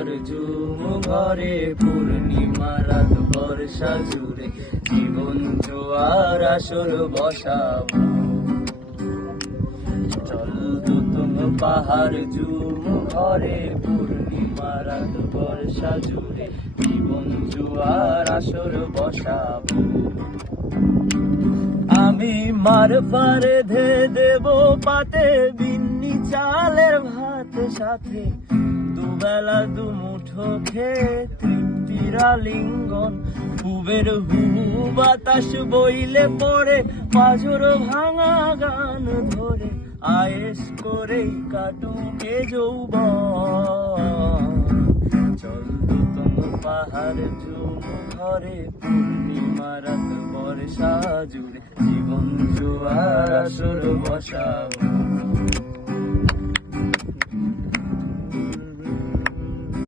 ঝুম ঘরে পূর্ণিমা রাত বর্ষা জুড়ে জীবন জোয়ার আসর বসাবো। চল তুম পাহাড় ঝুম ঘরে পূর্ণিমা রাত বর্ষা জুড়ে জীবন জোয়ার আসর বসাবো। আমি মার পারে ধে দেব পাতে বিন্নি চালের ভাত সাথে দুবেলা দুমুঠো খেয়ে তৃপ্তির আলিঙ্গন। পুবের হু বাতাস বইলে পড়ে পাঁজর ভাঙা গান ধরে আয়েস করেই কাটুকে যৌবন। চল তুম পাহাড় ঝুম ঘরে পূর্ণিমা রাত বর্ষা জুড়ে জীবন জোয়ার আসর বসাবো।